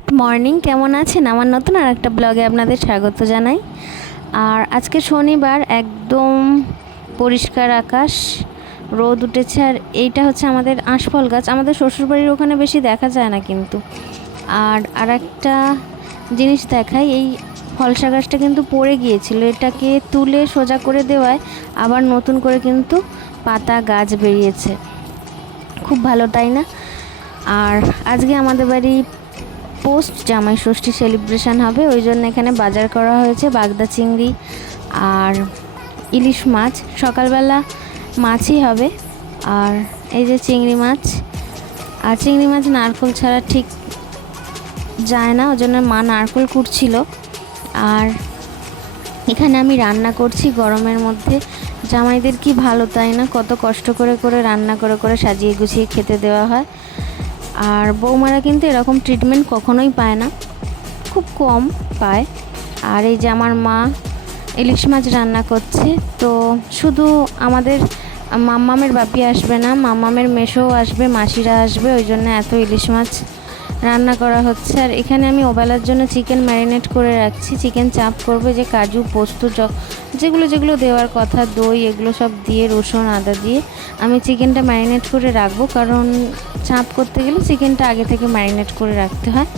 Good morning, কেমন আছেন? আমার নতুন আর একটা ব্লগে আপনাদের স্বাগত জানাই। আর আজকে শনিবার, একদম পরিষ্কার আকাশ, রোদ উঠেছে। আর এইটা হচ্ছে আমাদের আঁশফল গাছ। আমাদের শ্বশুরবাড়ির ওখানে বেশি দেখা যায় না কিন্তু। আর একটা জিনিস দেখাই, এই ফলসা গাছটা কিন্তু পড়ে গিয়েছিল, এটাকে তুলে সোজা করে দেওয়ায় আবার নতুন করে কিন্তু পাতা গাছ বেরিয়েছে। খুব ভালো, তাই না? আর আজকে আমাদের বাড়ি পোস্ট জামাই ষষ্ঠী সেলিব্রেশন হবে, ওই জন্য এখানে বাজার করা হয়েছে বাগদা চিংড়ি আর ইলিশ মাছ। সকালবেলা মাছই হবে। আর এই যে চিংড়ি মাছ, আর চিংড়ি মাছ নারকেল ছাড়া ঠিক যায় না, ওই জন্য মা নারকেল কুটছিল। আর এখানে আমি রান্না করছি গরমের মধ্যে। জামাইদের কি ভালো, তাই না? কত কষ্ট করে করে রান্না করে করে সাজিয়ে গুছিয়ে খেতে দেওয়া হয়। আর বৌমারা কিন্তু এরকম ট্রিটমেন্ট কখনোই পায় না, খুব কম পায়। আর এই যে আমার মা ইলিশ মাছ রান্না করছে, তো শুধু আমাদের মাম্মামের বাপি আসবে না, মাম্মামের মেসোও আসবে, মাসিরা আসবে, ওই জন্য এত ইলিশ মাছ রান্না করা হচ্ছে। আর এখানে আমি ওবেলার জন্য চিকেন ম্যারিনেট করে রাখছি। চিকেন চাপ করবে, যে কাজু পোস্ত যেগুলো যেগুলো দেওয়ার কথা, দই, এগুলো সব দিয়ে, রসুন আদা দিয়ে আমি চিকেনটা ম্যারিনেট করে রাখবো, কারণ চাপ করতে গেলে চিকেনটা আগে থেকে ম্যারিনেট করে রাখতে হয়।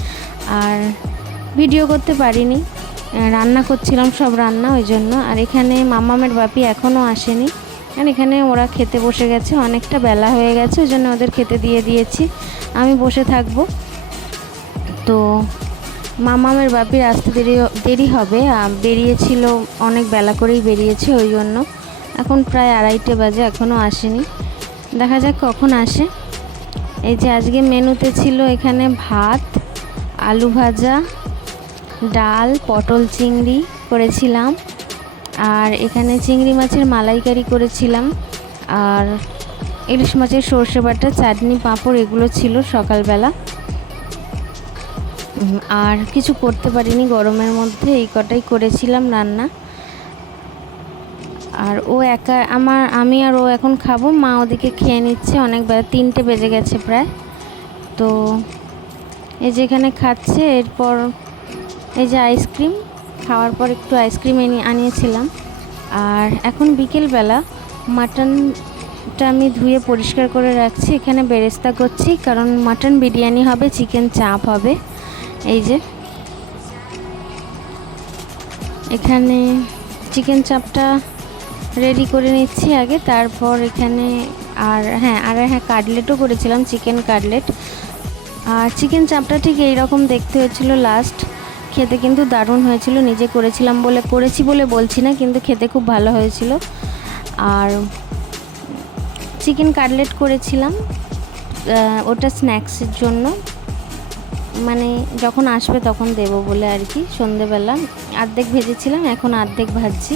আর ভিডিও করতে পারিনি, রান্না করছিলাম সব রান্না, ওই জন্য। আর এখানে মাম্মামের বাপি এখনও আসেনি, আর এখানে ওরা খেতে বসে গেছে, অনেকটা বেলা হয়ে গেছে, ওই জন্য ওদের খেতে দিয়ে দিয়েছি, আমি বসে থাকবো। তো মামামের বাপির আসতে দেরি হবে, বেরিয়েছিল অনেক বেলা করেই বেরিয়েছে, ওই জন্য। এখন প্রায় 2:30 বাজে, এখনও আসেনি, দেখা যাক কখন আসে। এই যে আজকে মেনুতে ছিল এখানে ভাত, আলু ভাজা, ডাল, পটল চিংড়ি করেছিলাম, আর এখানে চিংড়ি মাছের মালাইকারি করেছিলাম, আর ইলিশ মাছের সর্ষে বাটা, চাটনি, পাঁপড়, এগুলো ছিল সকালবেলা। আর কিছু করতে পারিনি গরমের মধ্যে, এই কটাই করেছিলাম রান্না। আর ও একা, আমি আর ও এখন খাবো, মা ওদিকে খেয়ে নিচ্ছে, অনেক 3টে বেজে গেছে প্রায়। তো এই যে এখানে খাচ্ছে, এরপর এই যে আইসক্রিম, খাওয়ার পর একটু আইসক্রিম আনিয়েছিলাম। আর এখন বিকেলবেলা মাটনটা আমি ধুয়ে পরিষ্কার করে রাখছি, এখানে বেরেস্তা করছি, কারণ মাটন বিরিয়ানি হবে, চিকেন চাপ হবে। এই যে এখানে চিকেন চাপটা রেডি করে নিচ্ছি আগে, তারপর এখানে আর হ্যাঁ কাটলেটও করেছিলাম, চিকেন কাটলেট। আর চিকেন চাপটা ঠিক এইরকম দেখতে হয়েছিল লাস্ট, খেতে কিন্তু দারুণ হয়েছিল। নিজে করেছি বলে বলছি না, কিন্তু খেতে খুব ভালো হয়েছিল। আর চিকেন কাটলেট করেছিলাম, ওটা স্ন্যাক্সের জন্য, মানে যখন আসবে তখন দেবো বলে আর কি। সন্ধেবেলা অর্ধেক ভেজেছিলাম, এখন অর্ধেক ভাজছি।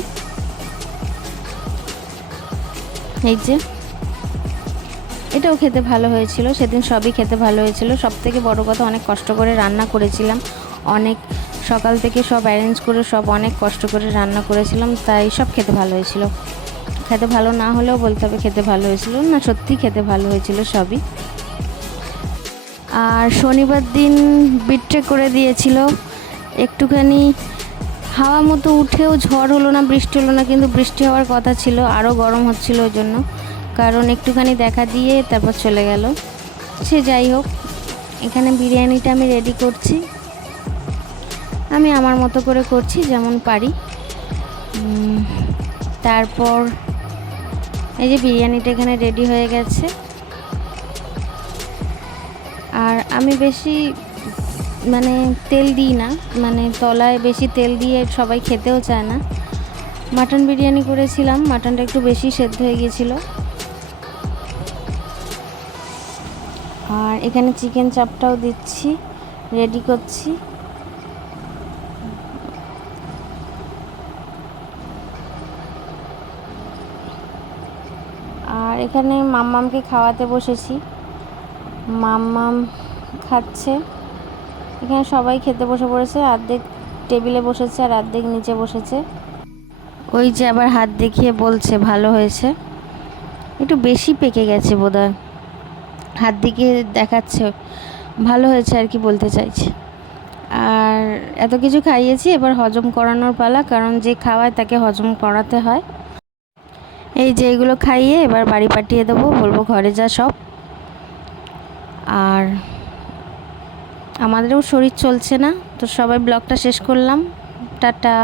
এই যে এটাও খেতে ভালো হয়েছিল, সেদিন সবই খেতে ভালো হয়েছিল। সবথেকে বড় কথা, অনেক কষ্ট করে রান্না করেছিলাম, অনেক সকাল থেকে সব অ্যারেঞ্জ করে সব অনেক কষ্ট করে রান্না করেছিলাম, তাই সব খেতে ভালো হয়েছিল। খেতে ভালো না হলেও বলতে হবে খেতে ভালো হয়েছিল, না সত্যি খেতে ভালো হয়েছিল সবই। আর শনিবার দিন বিট্রে করে দিয়েছিল, একটুখানি হাওয়া মতো উঠেও ঝড় হলো না, বৃষ্টি হলো না, কিন্তু বৃষ্টি হওয়ার কথা ছিল, আরও গরম হচ্ছিল ওই জন্য, কারণ একটুখানি দেখা দিয়ে তারপর চলে গেল। সে যাই হোক, এখানে বিরিয়ানিটা আমি রেডি করছি, আমি আমার মতো করে করছি যেমন পারি। তারপর এই যে বিরিয়ানিটা এখানে রেডি হয়ে গেছে। আর আমি বেশি তেল দিই না, তলায় বেশি তেল দিয়ে সবাই খেতেও চায় না। মাটন বিরিয়ানি করেছিলাম, মাটনটা একটু বেশি সেদ্ধ হয়ে গিয়েছিল। আর এখানে চিকেন চাপটাও দিচ্ছি, রেডি করছি। আর এখানে মাম্মামকে খাওয়াতে বসেছি, মাম্মাম খাচ্ছে। এখানে সবাই খেতে বসে পড়েছে, অর্ধেক টেবিলে বসেছে আর অর্ধেক নিচে বসেছে। ওই যে আবার হাত দেখিয়ে বলছে ভালো হয়েছে, একটু বেশি পেকে গেছে বোধহয়, হাত দেখিয়ে দেখাচ্ছে ভালো হয়েছে আর কি বলতে চাইছে। আর এত কিছু খাইয়েছি, এবার হজম করানোর পালা, কারণ যে খাওয়ায় তাকে হজম করাতে হয়। এই যে এগুলো খাইয়ে এবার বাড়ি পাঠিয়ে দেবো, বলবো ঘরে যা সব। আর আমাদেরও শরীর চলছে না, তো সবাই ব্লগটা শেষ করলাম। টাটা।